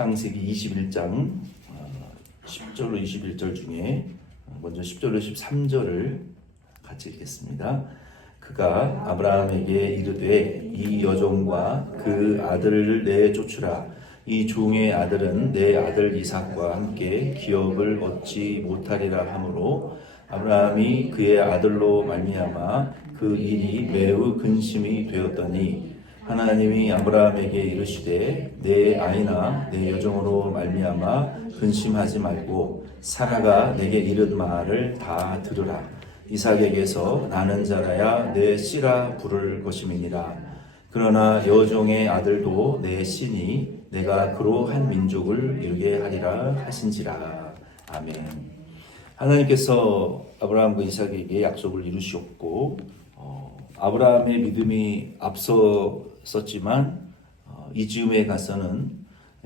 창세기 21장 10절로 21절 중에 먼저 10절로 13절을 같이 읽겠습니다. 그가 아브라함에게 이르되 이 여종과 그 아들을 내쫓으라. 이 종의 아들은 내 아들 이삭과 함께 기업을 얻지 못하리라 하므로 아브라함이 그의 아들로 말미암아 그 일이 매우 근심이 되었더니 하나님이 아브라함에게 이르시되 내 아이나 내 여종으로 말미암아 근심하지 말고 사라가 내게 이른 말을 다 들으라. 이삭에게서 나는 자라야 내 씨라 부를 것임이니라. 그러나 여종의 아들도 내 씨니 내가 그로 한 민족을 이루게 하리라 하신지라. 아멘. 하나님께서 아브라함과 이삭에게 약속을 이루셨고 아브라함의 믿음이 앞섰지만 이 즈음에 가서는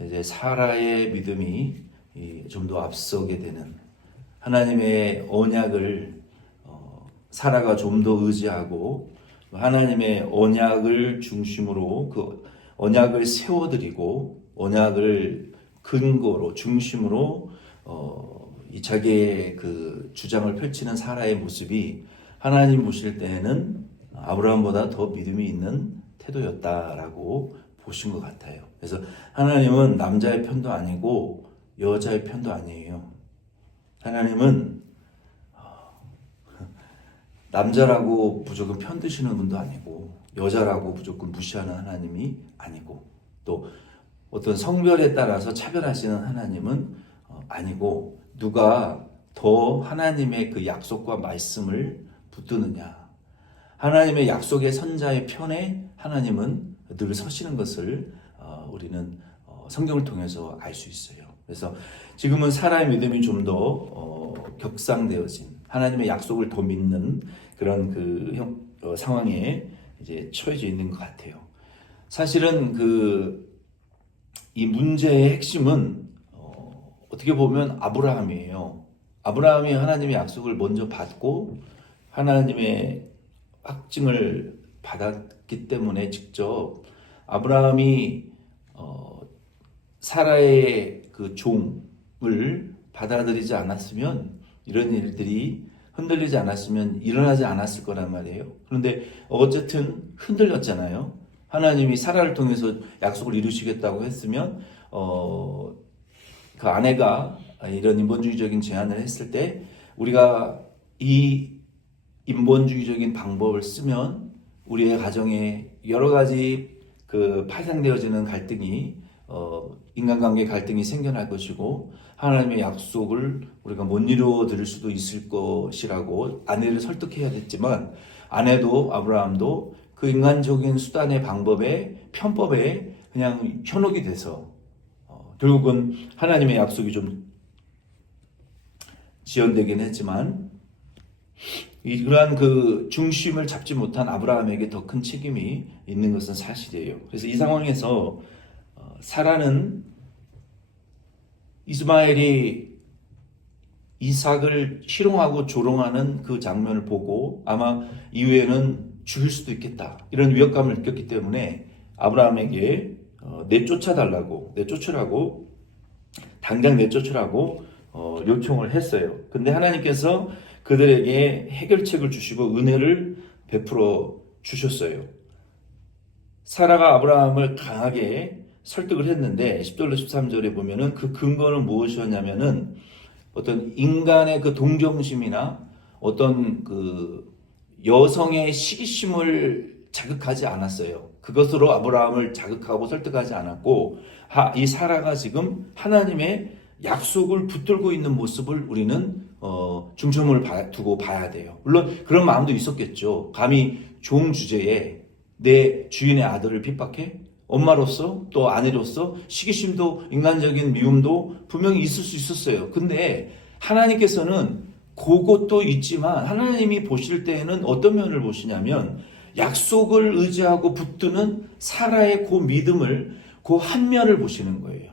이제 사라의 믿음이 좀 더 앞서게 되는, 하나님의 언약을 사라가 좀 더 의지하고 하나님의 언약을 중심으로 그 언약을 세워드리고 언약을 근거로 중심으로 이 자기의 그 주장을 펼치는 사라의 모습이 하나님 보실 때에는 아브라함보다 더 믿음이 있는 태도였다라고 보신 것 같아요. 그래서 하나님은 남자의 편도 아니고 여자의 편도 아니에요. 하나님은 남자라고 무조건 편드시는 분도 아니고 여자라고 무조건 무시하는 하나님이 아니고 또 어떤 성별에 따라서 차별하시는 하나님은 아니고, 누가 더 하나님의 그 약속과 말씀을 붙드느냐, 하나님의 약속의 선자의 편에 하나님은 늘 서시는 것을 우리는 성경을 통해서 알 수 있어요. 그래서 지금은 사라의 믿음이 좀 더 격상되어진, 하나님의 약속을 더 믿는 그런 그 상황에 이제 처해져 있는 것 같아요. 사실은 이 문제의 핵심은 어떻게 보면 아브라함이에요. 아브라함이 하나님의 약속을 먼저 받고 하나님의 확증을 받았기 때문에 직접 아브라함이 사라의 그 종을 받아들이지 않았으면, 이런 일들이 흔들리지 않았으면 일어나지 않았을 거란 말이에요. 그런데 어쨌든 흔들렸잖아요. 하나님이 사라를 통해서 약속을 이루시겠다고 했으면 그 아내가 이런 인본주의적인 제안을 했을 때 우리가 이 인본주의적인 방법을 쓰면 우리의 가정에 여러 가지 그 파생되어지는 갈등이 인간관계 갈등이 생겨날 것이고 하나님의 약속을 우리가 못 이루어 드릴 수도 있을 것이라고 아내를 설득해야 됐지만, 아내도 아브라함도 그 인간적인 수단의 방법에 편법에 그냥 현혹이 돼서 결국은 하나님의 약속이 좀 지연되긴 했지만 이러한 그 중심을 잡지 못한 아브라함에게 더 큰 책임이 있는 것은 사실이에요. 그래서 이 상황에서 사라는 이스마엘이 이삭을 희롱하고 조롱하는 그 장면을 보고 아마 이후에는 죽일 수도 있겠다, 이런 위협감을 느꼈기 때문에 아브라함에게 내쫓으라고 당장 내쫓으라고 요청을 했어요. 근데 하나님께서 그들에게 해결책을 주시고 은혜를 베풀어 주셨어요. 사라가 아브라함을 강하게 설득을 했는데 10절로 13절에 보면은 그 근거는 무엇이었냐면은 어떤 인간의 그 동정심이나 어떤 그 여성의 시기심을 자극하지 않았어요. 그것으로 아브라함을 자극하고 설득하지 않았고, 이 사라가 지금 하나님의 약속을 붙들고 있는 모습을 우리는 중점을 두고 봐야 돼요. 물론 그런 마음도 있었겠죠. 감히 종 주제에 내 주인의 아들을 핍박해? 엄마로서 또 아내로서 시기심도 인간적인 미움도 분명히 있을 수 있었어요. 근데 하나님께서는 그것도 있지만 하나님이 보실 때에는 어떤 면을 보시냐면 약속을 의지하고 붙드는 사라의 그 믿음을, 그 한 면을 보시는 거예요.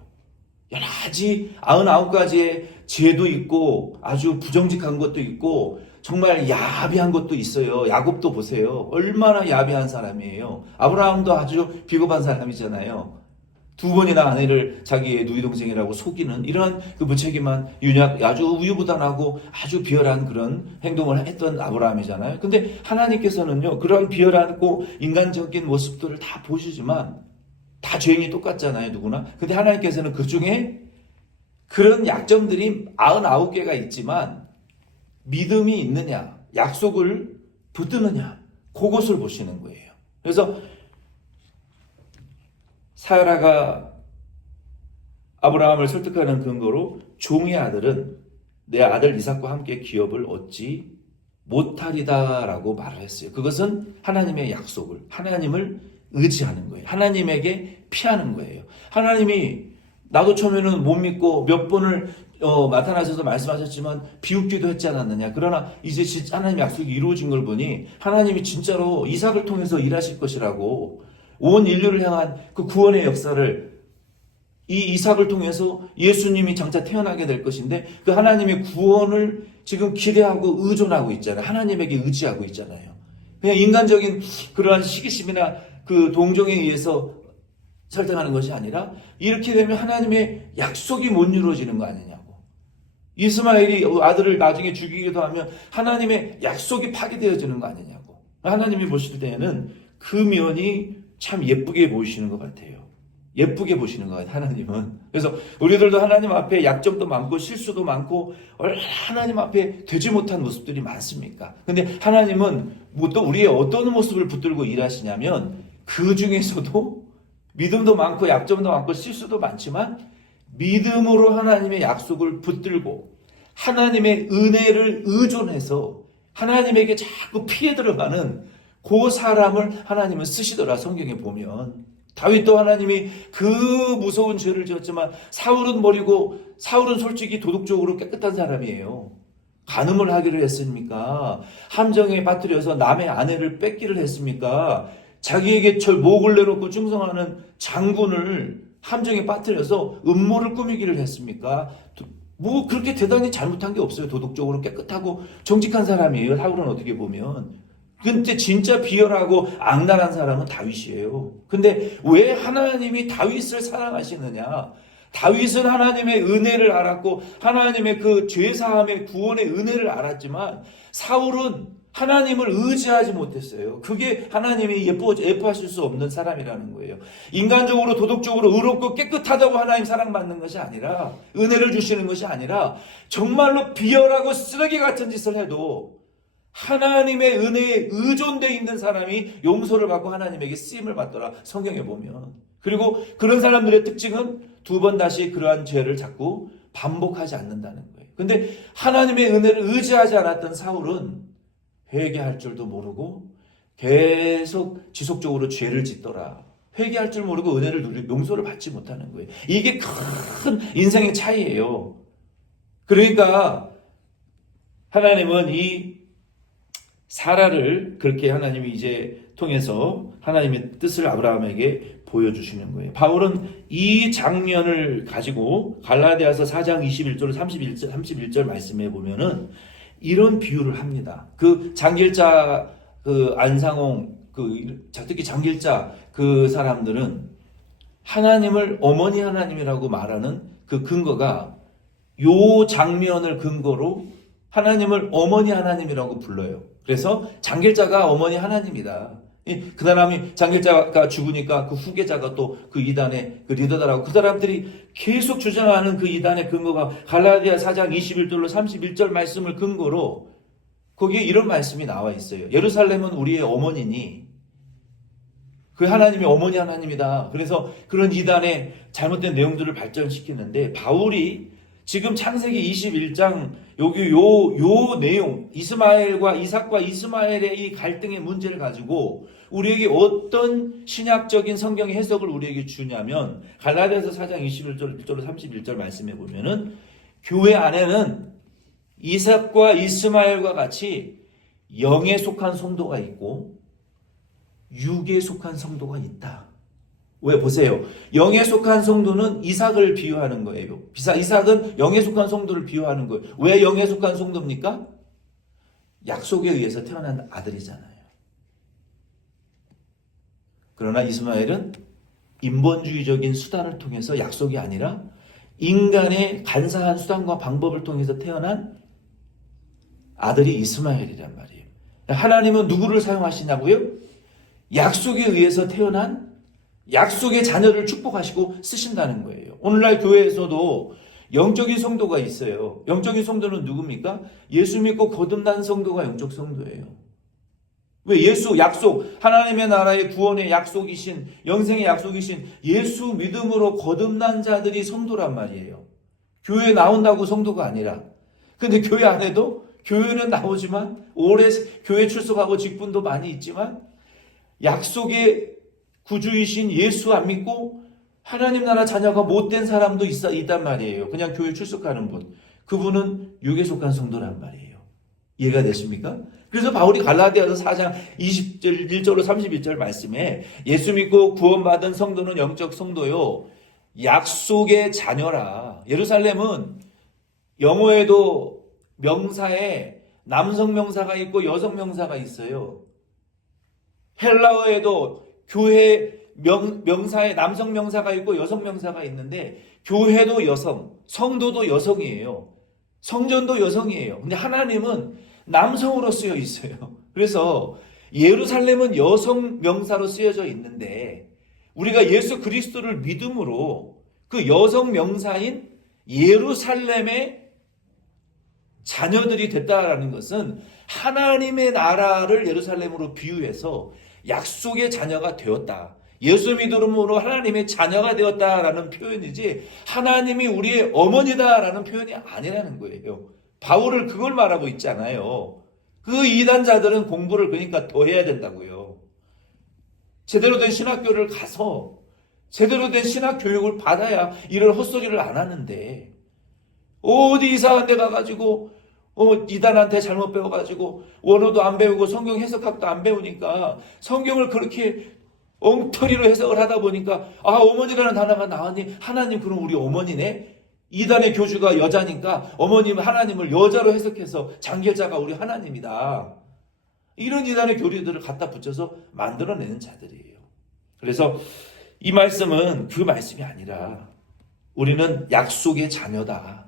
여러 가지 99가지의 죄도 있고 아주 부정직한 것도 있고 정말 야비한 것도 있어요. 야곱도 보세요. 얼마나 야비한 사람이에요. 아브라함도 아주 비겁한 사람이잖아요. 두 번이나 아내를 자기의 누이 동생이라고 속이는 이러한 그 무책임한 윤약, 아주 우유부단하고 아주 비열한 그런 행동을 했던 아브라함이잖아요. 근데 하나님께서는요, 그런 비열하고 인간적인 모습들을 다 보시지만 다 죄인이 똑같잖아요, 누구나. 근데 하나님께서는 그 중에 그런 약점들이 99개가 있지만 믿음이 있느냐, 약속을 붙드느냐, 그것을 보시는 거예요. 그래서 사라가 아브라함을 설득하는 근거로 종의 아들은 내 아들 이삭과 함께 기업을 얻지 못하리다라고 말을 했어요. 그것은 하나님의 약속을, 하나님을 의지하는 거예요. 하나님에게 피하는 거예요. 하나님이 나도 처음에는 못 믿고 몇 번을 나타나셔서 말씀하셨지만 비웃기도 했지 않았느냐. 그러나 이제 진짜 하나님 약속이 이루어진 걸 보니 하나님이 진짜로 이삭을 통해서 일하실 것이라고 온 인류를 향한 그 구원의 역사를 이 이삭을 통해서 예수님이 장차 태어나게 될 것인데 그 하나님의 구원을 지금 기대하고 의존하고 있잖아요. 하나님에게 의지하고 있잖아요. 그냥 인간적인 그러한 시기심이나 그 동정에 의해서 설득하는 것이 아니라 이렇게 되면 하나님의 약속이 못 이루어지는 거 아니냐고. 이스마엘이 아들을 나중에 죽이기도 하면 하나님의 약속이 파괴되어지는 거 아니냐고. 하나님이 보실 때에는 그 면이 참 예쁘게 보이시는 것 같아요. 예쁘게 보시는 것 같아요, 하나님은. 그래서 우리들도 하나님 앞에 약점도 많고 실수도 많고 하나님 앞에 되지 못한 모습들이 많습니까? 근데 하나님은 또 우리의 어떤 모습을 붙들고 일하시냐면 그 중에서도 믿음도 많고 약점도 많고 실수도 많지만 믿음으로 하나님의 약속을 붙들고 하나님의 은혜를 의존해서 하나님에게 자꾸 피해 들어가는 그 사람을 하나님은 쓰시더라. 성경에 보면 다윗도 하나님이 그 무서운 죄를 지었지만 사울은 버리고 사울은 솔직히 도덕적으로 깨끗한 사람이에요. 간음을 하기를 했습니까? 함정에 빠뜨려서 남의 아내를 뺏기를 했습니까? 자기에게 목을 내놓고 충성하는 장군을 함정에 빠뜨려서 음모를 꾸미기를 했습니까? 뭐 그렇게 대단히 잘못한 게 없어요. 도덕적으로 깨끗하고 정직한 사람이에요. 사울은 어떻게 보면. 근데 진짜 비열하고 악랄한 사람은 다윗이에요. 근데 왜 하나님이 다윗을 사랑하시느냐? 다윗은 하나님의 은혜를 알았고 하나님의 그 죄사함의 구원의 은혜를 알았지만 사울은 하나님을 의지하지 못했어요. 그게 하나님이 예뻐하실 수 없는 사람이라는 거예요. 인간적으로 도덕적으로 의롭고 깨끗하다고 하나님 사랑받는 것이 아니라 은혜를 주시는 것이 아니라 정말로 비열하고 쓰레기 같은 짓을 해도 하나님의 은혜에 의존되어 있는 사람이 용서를 받고 하나님에게 쓰임을 받더라. 성경에 보면. 그리고 그런 사람들의 특징은 두 번 다시 그러한 죄를 자꾸 반복하지 않는다는 거예요. 근데 하나님의 은혜를 의지하지 않았던 사울은 회개할 줄도 모르고 계속 지속적으로 죄를 짓더라. 회개할 줄 모르고 은혜를 누리고 용서를 받지 못하는 거예요. 이게 큰 인생의 차이예요. 그러니까 하나님은 이 사라를 그렇게 하나님이 이제 통해서 하나님의 뜻을 아브라함에게 보여주시는 거예요. 바울은 이 장면을 가지고 갈라디아서 4장 21절 31절 말씀에 보면은 이런 비유를 합니다. 그 장길자 그 안상홍 특히 장길자 그 사람들은 하나님을 어머니 하나님이라고 말하는 그 근거가 요 장면을 근거로 하나님을 어머니 하나님이라고 불러요. 그래서 장길자가 어머니 하나님이다. 그 사람이 장길자가 죽으니까 그 후계자가 또 그 이단의 그 리더다라고 그 사람들이 계속 주장하는 그 이단의 근거가 갈라디아 4장 21절로 31절 말씀을 근거로 거기에 이런 말씀이 나와 있어요. 예루살렘은 우리의 어머니니 그 하나님이 어머니 하나님이다. 그래서 그런 이단의 잘못된 내용들을 발전시키는데 바울이 지금 창세기 21장 여기 요 내용 이스마엘과 이삭과 이스마엘의 이 갈등의 문제를 가지고 우리에게 어떤 신약적인 성경의 해석을 우리에게 주냐면 갈라디아서 4장 21절로 31절 말씀해 보면은 교회 안에는 이삭과 이스마엘과 같이 영에 속한 성도가 있고 육에 속한 성도가 있다. 왜 보세요. 영에 속한 성도는 이삭을 비유하는 거예요. 이삭은 영에 속한 성도를 비유하는 거예요. 왜 영에 속한 성도입니까? 약속에 의해서 태어난 아들이잖아요. 그러나 이스마엘은 인본주의적인 수단을 통해서 약속이 아니라 인간의 간사한 수단과 방법을 통해서 태어난 아들이 이스마엘이란 말이에요. 하나님은 누구를 사용하시냐고요? 약속에 의해서 태어난 약속의 자녀를 축복하시고 쓰신다는 거예요. 오늘날 교회에서도 영적인 성도가 있어요. 영적인 성도는 누굽니까? 예수 믿고 거듭난 성도가 영적 성도예요. 왜? 예수 약속, 하나님의 나라의 구원의 약속이신, 영생의 약속이신 예수 믿음으로 거듭난 자들이 성도란 말이에요. 교회 나온다고 성도가 아니라. 근데 교회 안에도 교회는 나오지만 오래 교회 출석하고 직분도 많이 있지만 약속의 구주이신 예수 안 믿고 하나님 나라 자녀가 못된 사람도 있단 말이에요. 그냥 교회 출석하는 분. 그분은 육에 속한 성도란 말이에요. 이해가 되십니까? 그래서 바울이 갈라디아서 4장 20절 1절로 31절 말씀에 예수 믿고 구원받은 성도는 영적 성도요. 약속의 자녀라. 예루살렘은 영어에도 명사에 남성 명사가 있고 여성 명사가 있어요. 헬라어에도 교회 명사에 남성 명사가 있고 여성 명사가 있는데 교회도 여성, 성도도 여성이에요. 성전도 여성이에요. 근데 하나님은 남성으로 쓰여 있어요. 그래서 예루살렘은 여성 명사로 쓰여져 있는데 우리가 예수 그리스도를 믿음으로 그 여성 명사인 예루살렘의 자녀들이 됐다라는 것은 하나님의 나라를 예루살렘으로 비유해서 약속의 자녀가 되었다. 예수 믿음으로 하나님의 자녀가 되었다라는 표현이지 하나님이 우리의 어머니다라는 표현이 아니라는 거예요. 바울을 그걸 말하고 있잖아요. 그 이단자들은 공부를 그러니까 더 해야 된다고요. 제대로 된 신학교를 가서 제대로 된 신학 교육을 받아야 이런 헛소리를 안 하는데 어디 이상한 데 가가지고 이단한테 잘못 배워가지고 원어도 안 배우고 성경 해석학도 안 배우니까 성경을 그렇게 엉터리로 해석을 하다 보니까 어머니라는 단어가 나왔니? 하나님 그럼 우리 어머니네? 이단의 교주가 여자니까 어머님은 하나님을 여자로 해석해서 장결자가 우리 하나님이다. 이런 이단의 교리들을 갖다 붙여서 만들어내는 자들이에요. 그래서 이 말씀은 그 말씀이 아니라 우리는 약속의 자녀다.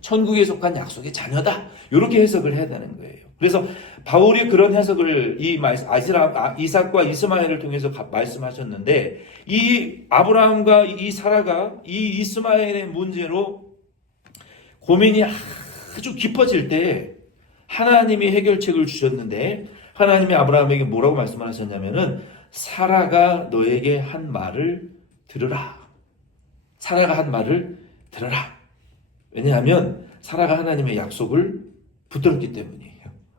천국에 속한 약속의 자녀다. 이렇게 해석을 해야 되는 거예요. 그래서 바울이 그런 해석을 이삭과 이스마엘을 통해서 말씀하셨는데 이 아브라함과 이 사라가 이 이스마엘의 문제로 고민이 아주 깊어질 때 하나님이 해결책을 주셨는데 하나님이 아브라함에게 뭐라고 말씀을 하셨냐면은 사라가 너에게 한 말을 들으라. 사라가 한 말을 들으라. 왜냐하면 사라가 하나님의 약속을 붙들었기 때문이에요.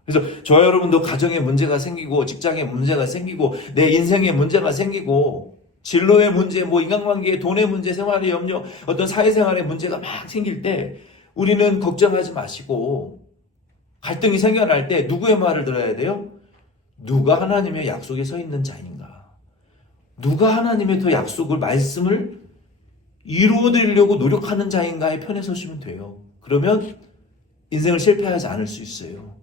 그래서 저와 여러분도 가정에 문제가 생기고 직장에 문제가 생기고 내 인생에 문제가 생기고 진로의 문제, 인간관계, 돈의 문제, 생활의 염려, 어떤 사회생활의 문제가 막 생길 때 우리는 걱정하지 마시고 갈등이 생겨날 때 누구의 말을 들어야 돼요? 누가 하나님의 약속에 서 있는 자인가? 누가 하나님의 그 약속을 말씀을 이루어드리려고 노력하는 자인가의 편에 서시면 돼요. 그러면 인생을 실패하지 않을 수 있어요.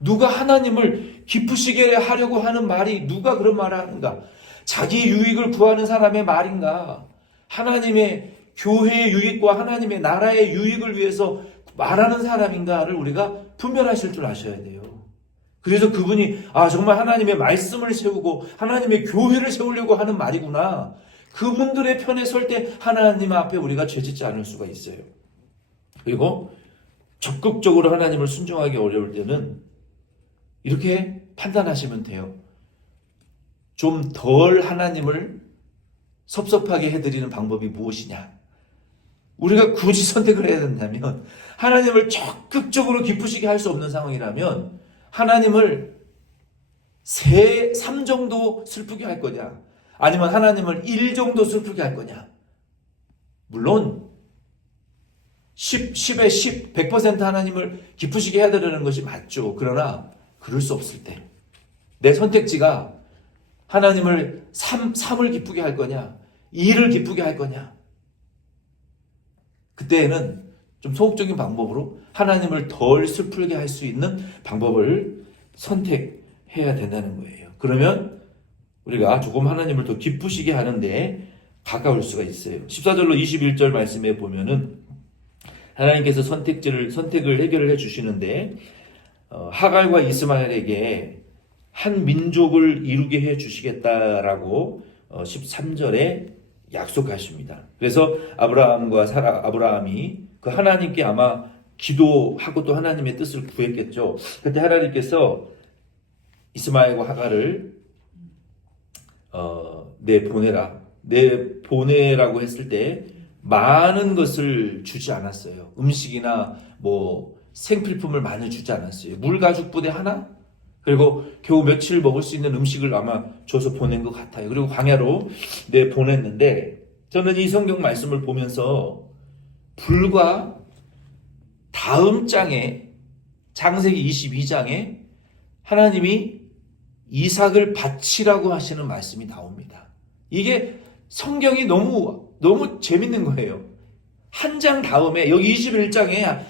누가 하나님을 기쁘시게 하려고 하는 말이 누가 그런 말을 하는가? 자기 유익을 구하는 사람의 말인가? 하나님의 교회의 유익과 하나님의 나라의 유익을 위해서 말하는 사람인가를 우리가 분별하실 줄 아셔야 돼요. 그래서 그분이 정말 하나님의 말씀을 세우고 하나님의 교회를 세우려고 하는 말이구나. 그분들의 편에 설 때 하나님 앞에 우리가 죄짓지 않을 수가 있어요. 그리고 적극적으로 하나님을 순종하기 어려울 때는 이렇게 판단하시면 돼요. 좀 덜 하나님을 섭섭하게 해드리는 방법이 무엇이냐? 우리가 굳이 선택을 해야 된다면 하나님을 적극적으로 기쁘시게 할 수 없는 상황이라면 하나님을 3 정도 슬프게 할 거냐? 아니면 하나님을 1 정도 슬프게 할 거냐? 물론 10에 10, 100% 하나님을 기쁘시게 해야 되는 것이 맞죠. 그러나 그럴 수 없을 때 내 선택지가 하나님을 3을 기쁘게 할 거냐 2를 기쁘게 할 거냐 그때에는 좀 소극적인 방법으로 하나님을 덜 슬프게 할 수 있는 방법을 선택해야 된다는 거예요. 그러면 우리가 조금 하나님을 더 기쁘시게 하는데 가까울 수가 있어요. 14절로 21절 말씀에 보면은 하나님께서 선택을 해결을 해주시는데 하갈과 이스마엘에게 한 민족을 이루게 해주시겠다라고 13절에 약속하십니다. 그래서 아브라함이 그 하나님께 아마 기도하고 또 하나님의 뜻을 구했겠죠. 그때 하나님께서 이스마엘과 하갈을 내보내라고 했을 때 많은 것을 주지 않았어요. 음식이나 뭐 생필품을 많이 주지 않았어요. 물가죽 부대 하나? 그리고 겨우 며칠 먹을 수 있는 음식을 아마 줘서 보낸 것 같아요. 그리고 광야로 내보냈는데 저는 이 성경 말씀을 보면서 불과 다음 장에 창세기 22장에 하나님이 이삭을 바치라고 하시는 말씀이 나옵니다. 이게 성경이 너무 재밌는 거예요. 한 장 다음에 여기 21장에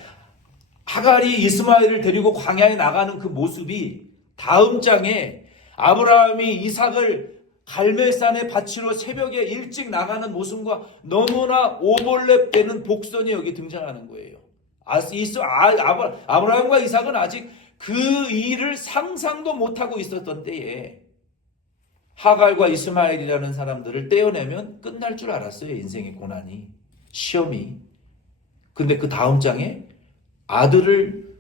하갈이 이스마엘을 데리고 광야에 나가는 그 모습이 다음 장에 아브라함이 이삭을 갈멜산에 바치러 새벽에 일찍 나가는 모습과 너무나 오버랩되는 복선이 여기 등장하는 거예요. 아브라함과 이삭은 아직 그 일을 상상도 못하고 있었던 때에 하갈과 이스마엘이라는 사람들을 떼어내면 끝날 줄 알았어요. 인생의 고난이, 시험이. 근데 그 다음 장에 아들을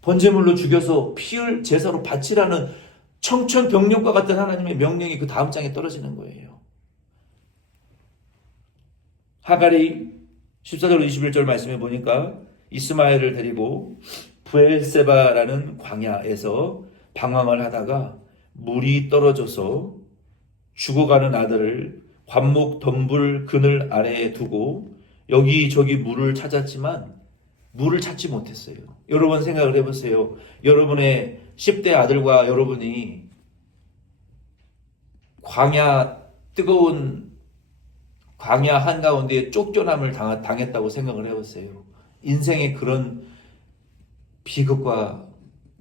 번제물로 죽여서 피를 제사로 바치라는 청천벽력과 같은 하나님의 명령이 그 다음 장에 떨어지는 거예요. 하갈이 14절 21절 말씀해 보니까 이스마엘을 데리고 브엘세바라는 광야에서 방황을 하다가 물이 떨어져서 죽어가는 아들을 관목 덤불 그늘 아래에 두고 여기저기 물을 찾았지만 물을 찾지 못했어요. 여러분 생각을 해보세요. 여러분의 10대 아들과 여러분이 뜨거운 광야 한가운데에 쫓겨남을 당했다고 생각을 해보세요. 인생에 그런 비극과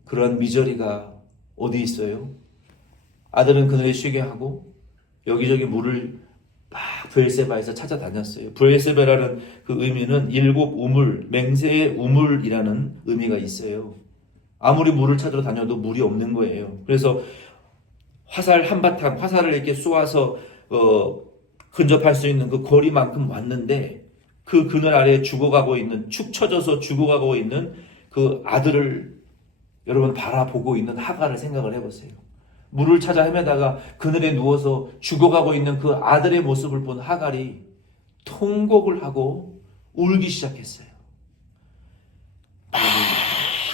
그런 미저리가 어디 있어요? 아들은 그늘에 쉬게 하고 여기저기 물을 막 브엘세바에서 찾아다녔어요. 브엘세바라는 그 의미는 일곱 우물, 맹세의 우물이라는 의미가 있어요. 아무리 물을 찾으러 다녀도 물이 없는 거예요. 그래서 화살을 이렇게 쏘아서 근접할 수 있는 그 거리만큼 왔는데 그 그늘 아래에 축 처져서 죽어가고 있는 그 아들을 여러분 바라보고 있는 하갈을 생각을 해보세요. 물을 찾아 헤매다가 그늘에 누워서 죽어가고 있는 그 아들의 모습을 본 하갈이 통곡을 하고 울기 시작했어요.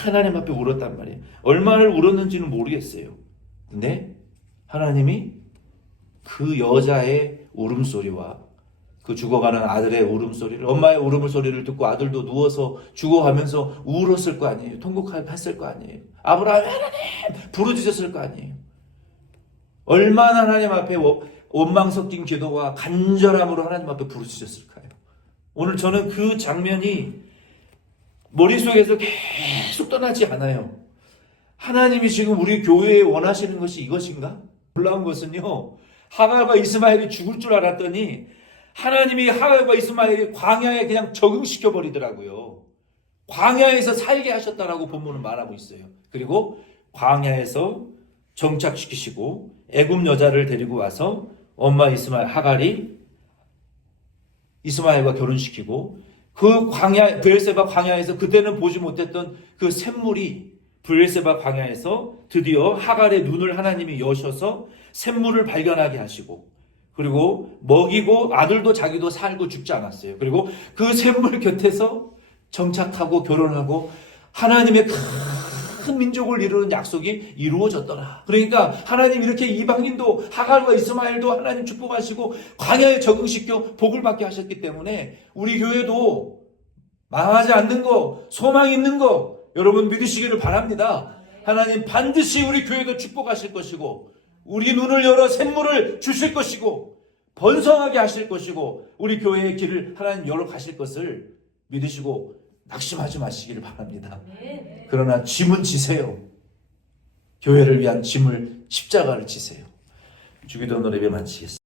하나님 앞에 울었단 말이에요. 얼마나 울었는지는 모르겠어요. 근데 하나님이 그 여자의 울음소리와 그 죽어가는 아들의 울음소리를, 엄마의 울음소리를 듣고 아들도 누워서 죽어가면서 울었을 거 아니에요. 통곡했을 거 아니에요. 아브라함이 하나님 부르짖었을 거 아니에요. 얼마나 하나님 앞에 원망 섞인 기도와 간절함으로 하나님 앞에 부르짖었을까요? 오늘 저는 그 장면이 머릿속에서 계속 떠나지 않아요. 하나님이 지금 우리 교회에 원하시는 것이 이것인가? 놀라운 것은요, 하갈과 이스마엘이 죽을 줄 알았더니 하나님이 하갈과 이스마엘이 광야에 그냥 적응시켜 버리더라고요. 광야에서 살게 하셨다라고 본문은 말하고 있어요. 그리고 광야에서 정착시키시고 애굽 여자를 데리고 와서 엄마 하갈이 이스마엘과 결혼시키고 그 브엘세바 광야에서 그때는 보지 못했던 그 샘물이 브엘세바 광야에서 드디어 하갈의 눈을 하나님이 여셔서 샘물을 발견하게 하시고 그리고 먹이고 아들도 자기도 살고 죽지 않았어요. 그리고 그 샘물 곁에서 정착하고 결혼하고 하나님의 큰 민족을 이루는 약속이 이루어졌더라. 그러니까 하나님 이렇게 이방인도 하갈과 이스마엘도 하나님 축복하시고 광야에 적응시켜 복을 받게 하셨기 때문에 우리 교회도 망하지 않는 거, 소망 있는 거 여러분 믿으시기를 바랍니다. 하나님 반드시 우리 교회도 축복하실 것이고 우리 눈을 열어 샘물을 주실 것이고 번성하게 하실 것이고 우리 교회의 길을 하나님 열어 가실 것을 믿으시고 낙심하지 마시기를 바랍니다. 그러나 짐은 지세요. 교회를 위한 짐을 십자가를 지세요. 주기도문 예배 마치겠습니다.